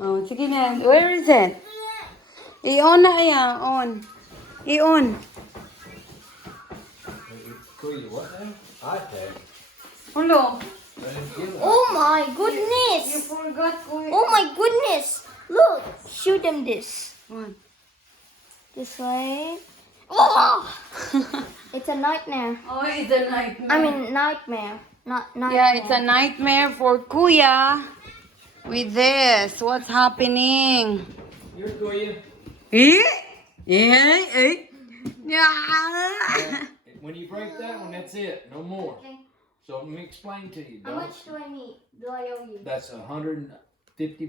Oh, sige na. Where is it? I-on na kaya. On. I-on. Kuya, what now? iPad. Hello. Oh my goodness! You forgot, Kuya. Oh my goodness! Look, shoot them this. What? This way. Oh! It's a nightmare. Oh, it's a nightmare. I mean nightmare, not nightmare. Yeah, it's a nightmare for Kuya with this. What's happening? Here, Kuya. Eh? Eh? Yeah. When you break that one, that's it. No more. Okay. So let me explain to you. How much do I need? Do I owe you? That's $150.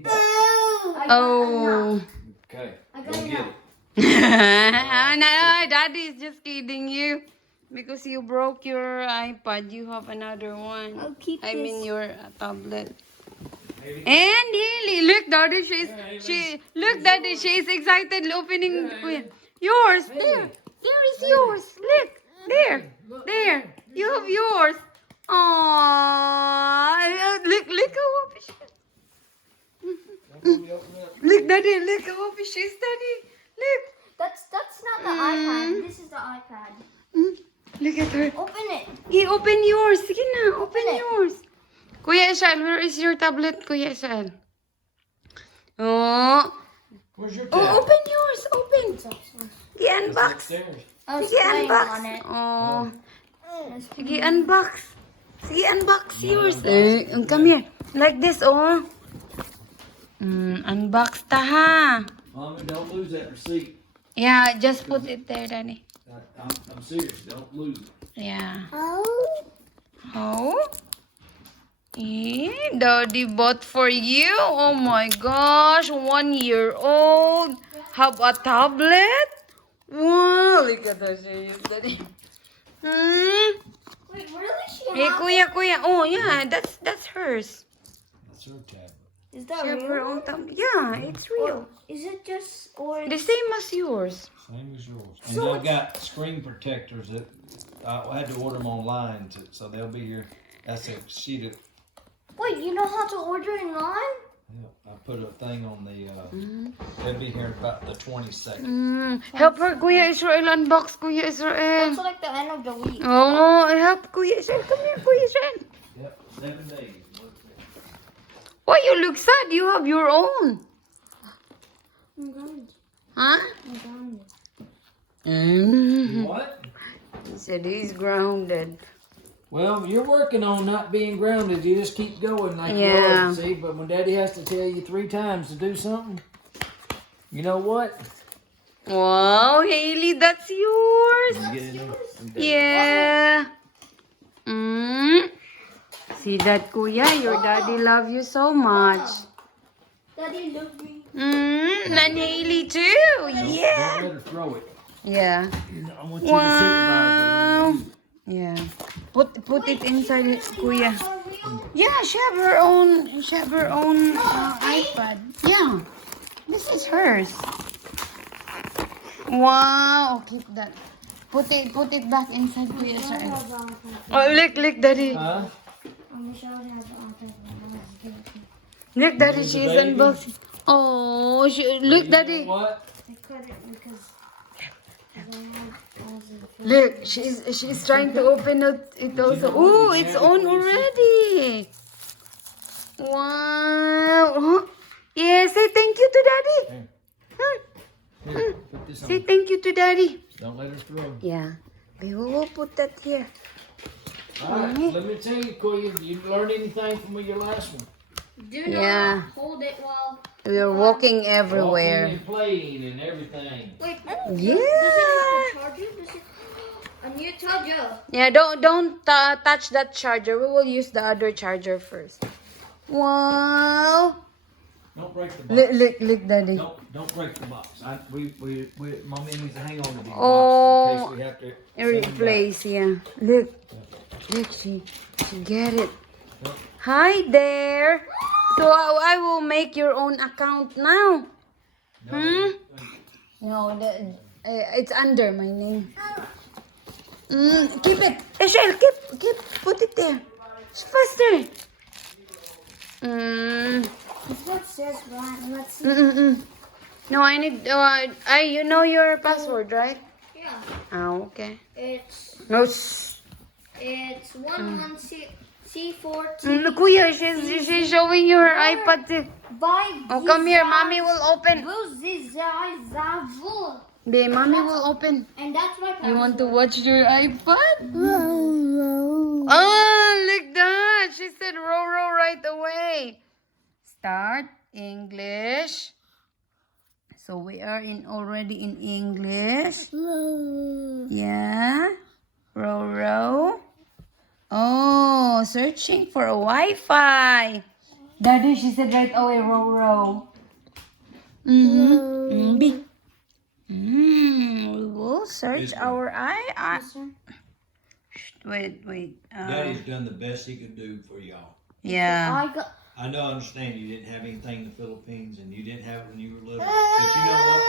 I got Oh. enough. Okay. I Go got get enough. it. No, Daddy's just kidding you. Because you broke your iPad, you have another one. I'll keep I mean this. your tablet. And Haley, look, Daddy, look, Daddy, she's excited opening. Yours, there is yours. Look, there, you have yours. Aww, look how happy she is. Look, Daddy, look how happy she is, Daddy. Look. That's not the iPad. This is the iPad. Look at her. Open it. Hey, open yours. Sige na, open Open it. yours. Kuya Ishal, where is your tablet, Kuya Ishal? Oh. Where's your Oh, tab? open yours. Open. I-unbox. Upstairs. I was Sige, playing unbox. on it. Oh. Sige, unbox. Sige, unbox yours. Come here. Like this, oh. Unbox ta, ha. Mommy, don't lose that receipt. Yeah, just put it there, Daddy. I'm serious. Don't lose it. Yeah. Oh. Oh? Daddy bought for you? Oh my gosh, 1 year old. Have a tablet? Wow, look at her shape, Daddy. Wait, really? Hey, Kuya. Oh, yeah, that's hers. That's her tablet. Is that She have her real? own tablet. Yeah, it's real. Is it just or? The same as yours. Same as yours. And So they've got screen protectors that I had to order them online, so they'll be here. That's a sheet of. Wait, you know how to order online? Yeah, I put a thing on the. They'll be here about the 22nd. Help her, Kuya Israel, unbox, Kuya Israel. That's like the end of the week. Oh, help Kuya Israel. Come here, Kuya Israel. Yep, 7 days. Why you look sad? You have your own. I'm grounded. Huh? I'm grounded. What? He said he's grounded. Well, you're working on not being grounded. You just keep going like you Yeah. are, see? But when Daddy has to tell you 3 times to do something, you know what? Wow, Haley, that's yours. You get in there. Yeah. See that, Kuya? Your daddy love you so much. Daddy, look me. And Haley too. Don't Yeah. let her throw it. Yeah. I want you to supervise Wow. Yeah. Put it inside it, Kuya. Yeah, she have her own. She have her own iPad. Yeah. This is hers. Wow. Keep that. Put it back inside, Kuya. Sorry. Oh, look, Daddy. Huh? I'm sure I have the iPad. Look, Daddy, There's a she's baby. unboxing. Oh, look, You Daddy. know what? I cut it because Look, she's trying to open it also. Oh, it's on already. Wow. Huh? Yeah, say thank you to Daddy. Here, put this Say on. thank you to Daddy. Don't let her throw. Yeah. We will put that here. All right, let me tell you, Kuya, you learned anything from your last one? do not Yeah. hold it while. We're walking Walking everywhere. and playing and everything. Wait, Yeah. does it have a charger? Does it? A new charger. Yeah, don't touch that charger. We will use the other charger first. Wow. Don't break the box. Look, Daddy. Don't break the box. Mommy needs to hang on to these Oh. boxes in case we have to. send them back. Replace, yeah. Look, she get it. Hi there. So I will make your own account now. No, it's under my name. Keep it. Michelle, keep, put it there. Faster. This one says black. Let's see. No, I need. You know your password, right? Yeah. Oh, okay. It's No. 116C14. Kuya, she's showing your iPad too. Oh, come here. Mommy will open. Be, mommy will open. And that's my password. You want to watch your iPad? Oh, look that. She said row row right away. Start English. So we are already in English. Yeah. Row row. Oh, searching for a Wi-Fi. Daddy, she said right away row row. B. We will search our Wait. Daddy's done the best he could do for y'all. Yeah. I understand you didn't have anything in the Philippines and you didn't have it when you were little. But you know what?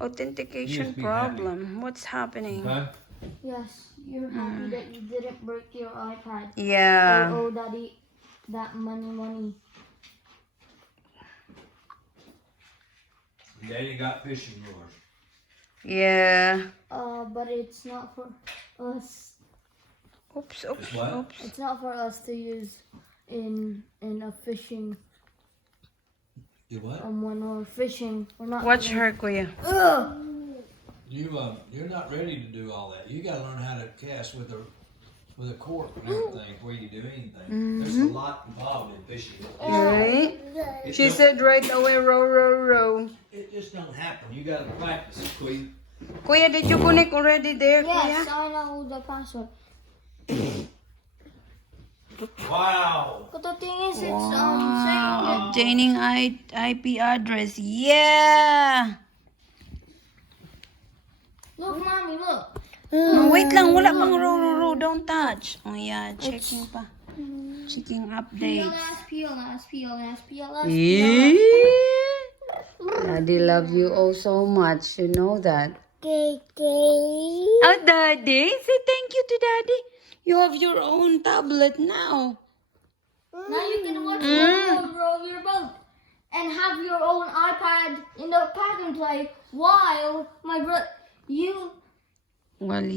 Authentication USB problem. What's happening? Okay? Yes, you're happy that you didn't break your iPad. Yeah. Or owe daddy that money. Daddy got fishing lures. Yeah. But it's not for us. Oops. It's what? Oops. It's not for us to use in a fishing. You what? When we're fishing, we're not. Watch her, Kuya. Ugh. You're not ready to do all that. You gotta learn how to cast with a cork and everything before you do anything. There's a lot involved in fishing. Right? It She don't- said right away row row row. It just don't happen. You gotta practice it, Queen. Kuya, did you connect already there, Yes, Kuya? I know the password. Wow. But the thing is, it's saying Obtaining IP address. Yeah. look, mommy, look. No, wait lang. Wala pang row. Don't touch. Oh, yeah. Checking pa. Checking update. PLS. Daddy love you oh so much. You know that. Oh, Daddy. Say thank you to Daddy. You have your own tablet now. Now you can watch roll your boat and have your own iPad in the pack and play while my brother you can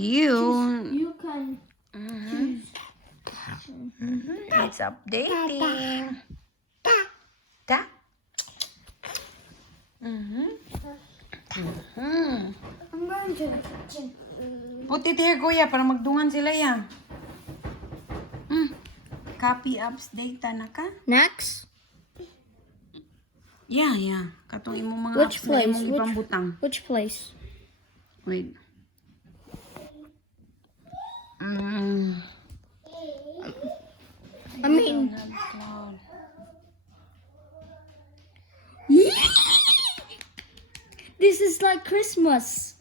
choose. It's updating. Ta. I'm going to the kitchen. Put it here, Kuya, para magdungan sila yan. Copy apps data na ka? Next, Yeah. Katong imong mga Which apps na place? imong ipambutang. which place? Wait. I mean, Cloud. this is like Christmas.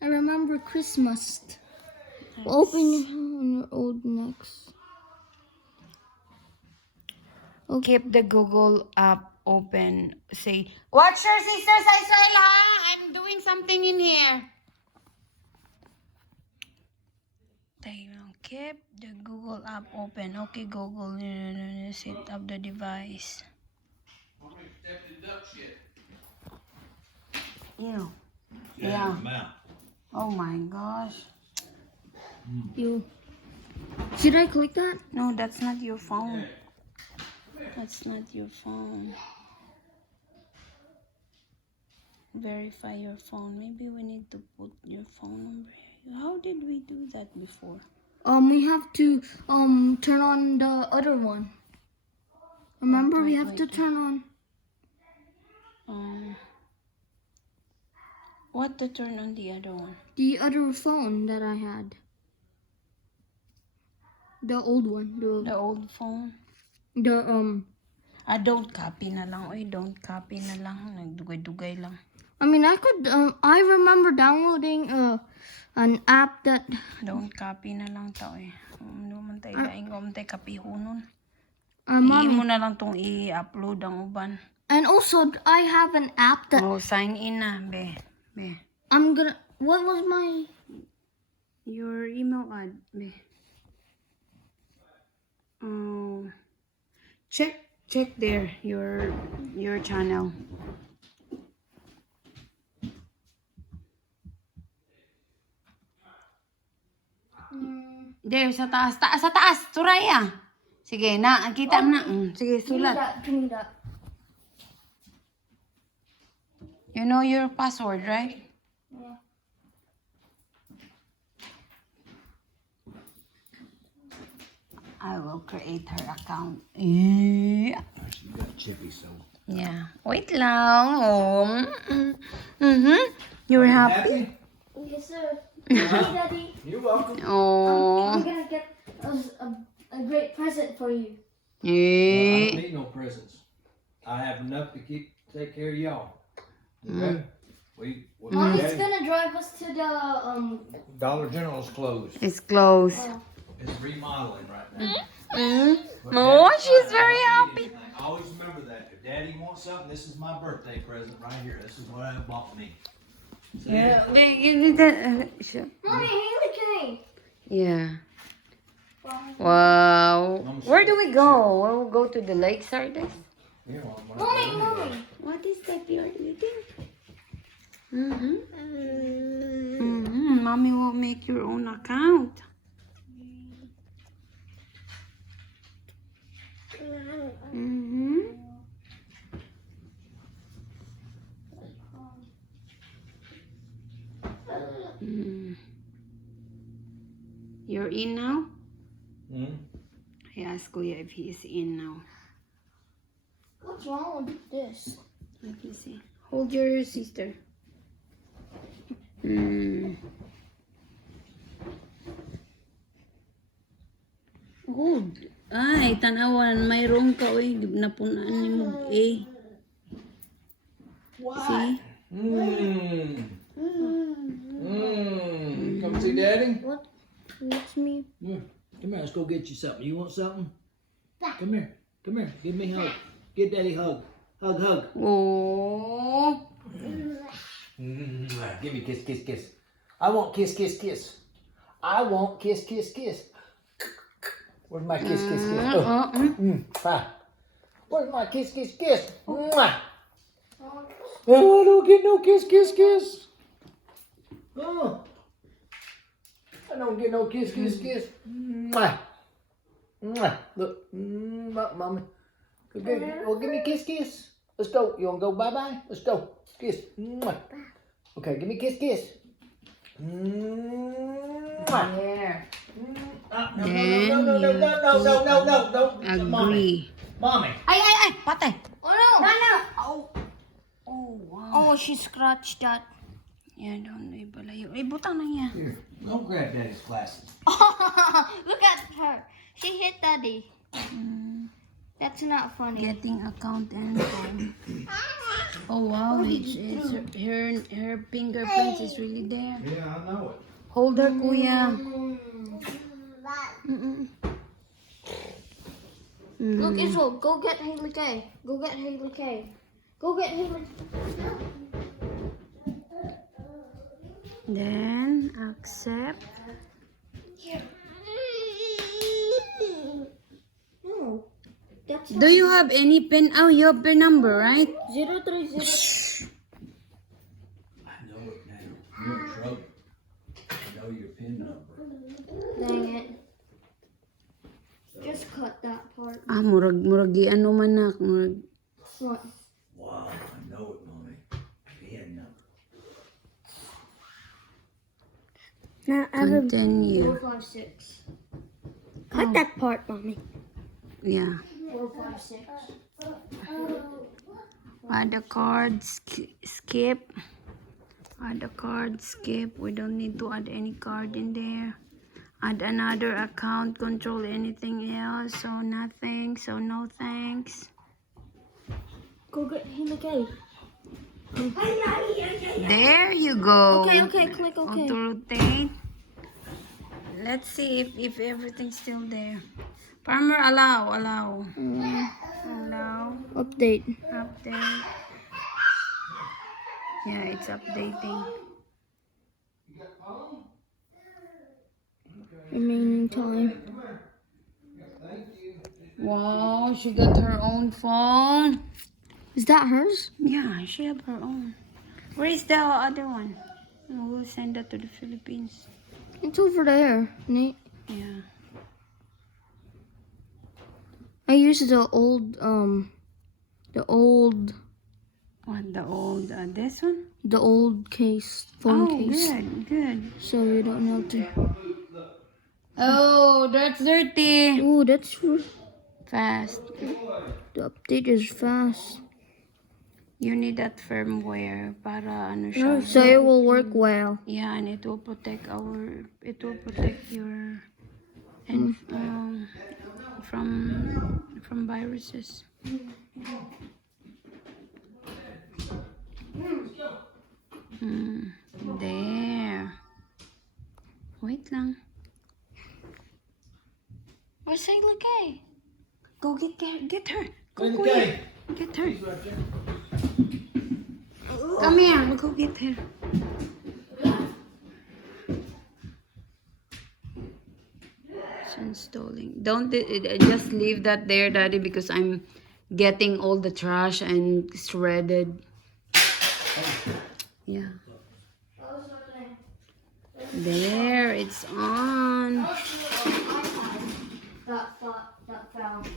I remember Christmas. Open your old next. Keep the Google app open. Say, watch your sisters, Israel, ha? I'm doing something in here. Keep the Google app open. Okay, Google, set up the device. Ew. Yeah. Oh my gosh. Should I click that? No, that's not your phone. That's not your phone. Verify your phone. Maybe we need to put your phone number here. How did we do that before? We have to turn on the other one. Remember, we have to turn on What to turn on the other one? the other phone that I had. The old one. The old phone? Don't copy na lang. Oy, don't copy na lang. Nagdugay-dugay lang. I mean, I could. I remember downloading an app that. Don't copy na lang tao eh. Ano man tayo daing ko man tayo kapihunon. Mommy. Mo na lang tong i-upload ang uban. And also, I have an app that Oh, sign in na, be. I'm gonna. What was my? Your email ad. Oh, check there your channel. There sa taas, sa taas, Suraya. Sige, kita mo na. Sige, Give me sulat. that. Give me that. You know your password, right? Yeah. I will create her account. Yeah. She got chippy, so. Yeah. Wait lang. Oh. You're happy? Yes, sir. Hey, Daddy. You're welcome. Oh. I'm gonna get a great present for you. I don't Yeah. need no presents. I have enough to take care of y'all. Okay? Mommy's Daddy, gonna drive us to the Dollar General's closed. It's closed. It's remodeling right now. But Oh, Daddy- she's very I don't happy. need anything. Always remember that. If Daddy wants something, this is my birthday present right here. This is what I bought me. See? Yeah. Give me that. Mommy, Haley Kay. Yeah. Wow. Where do we go? We'll go to the lake, Sardis. Here, Mom, what Mommy, I do. mommy. What is that you're eating? Mommy will make your own account. You're in now? Hmm? I asked Kuya if he is in now. What's wrong with this? Let me see. Hold your sister. Hold. Ay, tanawan. Mayroon ka, oy. Napunaan ni mo. Eh. See? Come see Daddy? What? What's me? Come here, let's go get you something. You want something? Come here. Come here. Give me a hug. Give Daddy a hug. Hug, hug. Oh. Give me kiss, kiss, kiss. I want kiss, kiss, kiss. I want kiss, kiss, kiss. Where's my kiss, kiss, kiss? Where's my kiss, kiss, kiss? Mwah. Oh, I don't get no kiss, kiss, kiss. Oh. I don't get no kiss, kiss, kiss. Mwah. Mwah. Look. Mommy. Okay. Well, give me a kiss, kiss. Let's go. You want to go bye-bye? Let's go. Kiss. Mwah. Okay, give me a kiss, kiss. Mwah. There. No. Agree. Mommy. Ay, patay. Oh no! Oh, wow. Oh, she scratched that. Yeah, don't ibalayo. Eh, butang na niya. Here, go grab Daddy's glasses. Look at her. She hit Daddy. That's not funny. Getting account info. Oh wow, her fingerprints is really there. Yeah, I know it. Hold her, kuya. Look, Israel, go get Haley Kay. Go get Haley Kay. Go get Haley. Then accept. No. That's Do you have any pin? Oh, you have pin number, right? 030. I know it now. You're in trouble. I know your PIN number. Dang it. Just cut that part. Ah, murag ano man na, murag. What? Wow, I know it, Mommy. PIN number. Continue. 456. Cut that part, Mommy. Yeah. 456. Add the card, skip. Add the card, skip. We don't need to add any card in there. Add another account, control anything else. So nothing, so no thanks. Go get Haley Kay. There you go. Okay, click okay. Auto rotate. Let's see if everything's still there. Farmer, allow. Allow. Update. Update. Yeah, it's updating. remaining time. Wow, she got her own phone. Is that hers? Yeah, she have her own. Where is the other one? Oh, we'll send that to the Philippines. It's over there, Nate. Yeah. I used the old What, the old, this one? the old case, phone Oh, case. good, good. So we don't have to. Oh, that's dirty. Ooh, that's Fast. the update is fast. You need that firmware para ano siya. So it will work well. Yeah, and it will protect your and from viruses. There. Wait lang. Where's Sayla Kay? Go get her. Go, Kuya. Get her. Come here. Go get her. It's installing. Don't just leave that there, Daddy, because I'm getting all the trash and shredded. Yeah. There, it's on. That fell.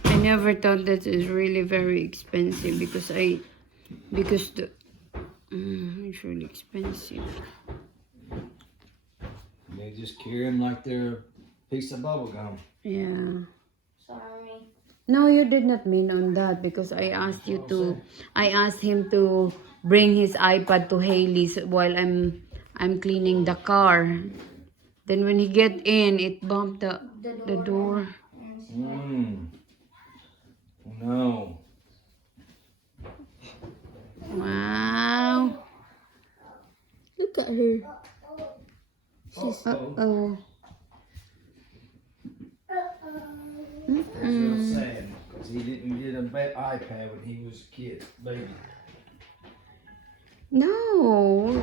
I never thought that is really very expensive because the it's really expensive. They just carry them like they're a piece of bubble gum. Yeah. Sorry. No, you did not mean on that because I asked him to bring his iPad to Haley's while I'm cleaning the car. Then when he get in, it bumped the door. Oh no. Wow. Look at her. She's uh-oh. That's real sad because he didn't get an iPad when he was a kid, baby. No,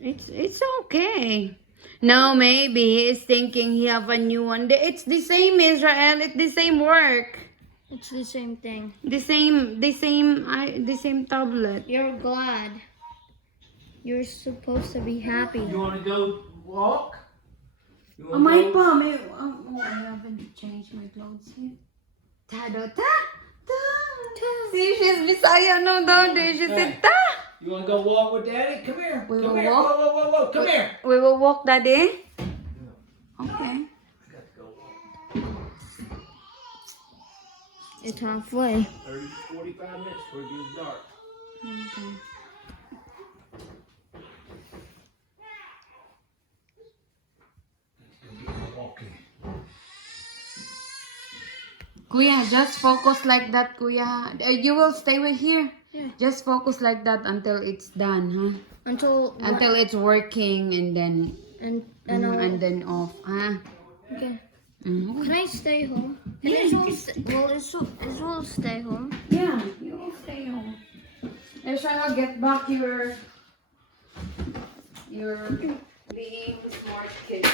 it's okay. No, maybe he is thinking he have a new one. It's the same, Israel. It's the same work. It's the same thing. The same tablet. You're glad. You're supposed to be happy. You want to go walk? You Oh, wanna my go? palm. I haven't changed my clothes yet. Ta. See, she's Bisaya no Daddy. She said ta. You want to go walk with Daddy? Come here. We Come will here. walk. Whoa. Come here. We will walk, Daddy. Okay. It's halfway. 30 to 45 minutes before it gets dark. Okay. Walking. Kuya, just focus like that, Kuya. You will stay with here. Yeah. Just focus like that until it's done, huh? Until Until it's working and then and and then off, huh? okay. Mm-hmm. Can I stay home? Can Yeah, Israel Israel stay home? Yeah, you will stay home. Israel, get back your being smart kid.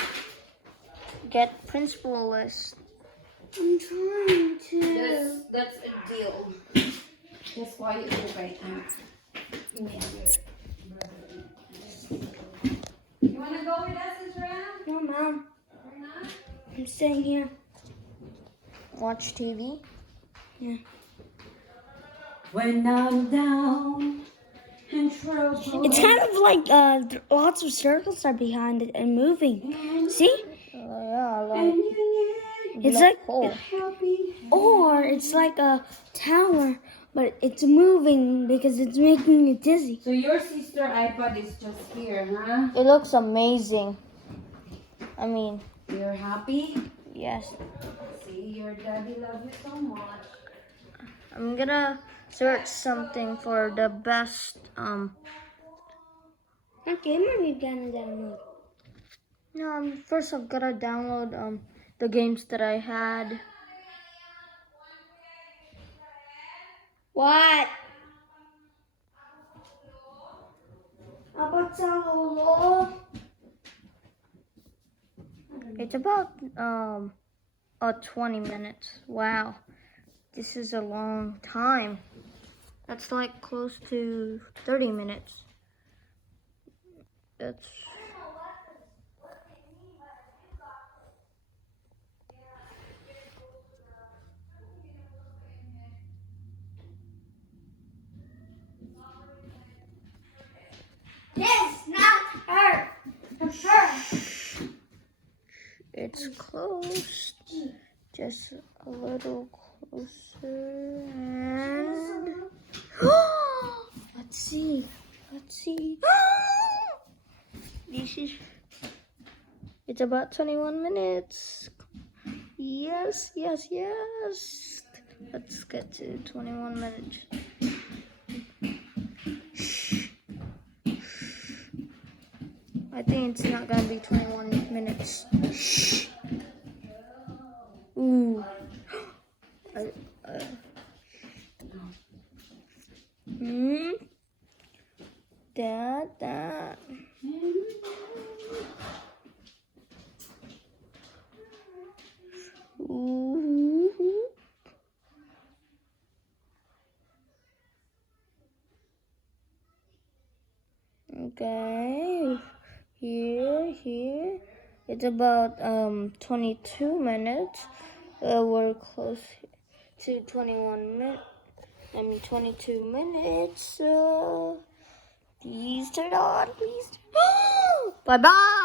Get principal list. I'm trying to. That's a deal. That's why it's okay. You wanna go with us, Israel? No, Mom. Or not? I'm staying here. Watch TV. Yeah. When I'm down and trouble. It's kind of like lots of circles are behind it and moving. See? And you It's like happy. or it's like a tower, but it's moving because it's making me dizzy. So your sister iPad is just here, huh? It looks amazing. I mean, You're happy? yes. See, your daddy loves you so much. I'm gonna search something for the best What game are we gonna download? No, first I've gotta download the games that I had. What? About sa lolo? It's about 20 minutes. Wow. This is a long time. That's like close to 30 minutes. That's Yes, not her. Her. it's close. Just a little closer. And let's see. Let's see. This is. It's about 21 minutes. Yes, yes, yes. Let's get to 21 minutes. I think it's not gonna be 21 minutes. Shh. Ooh. That. Ooh. Okay. Here. It's about 22 minutes. We're close to 21 minutes. 22 minutes. Please turn on, please. Bye bye.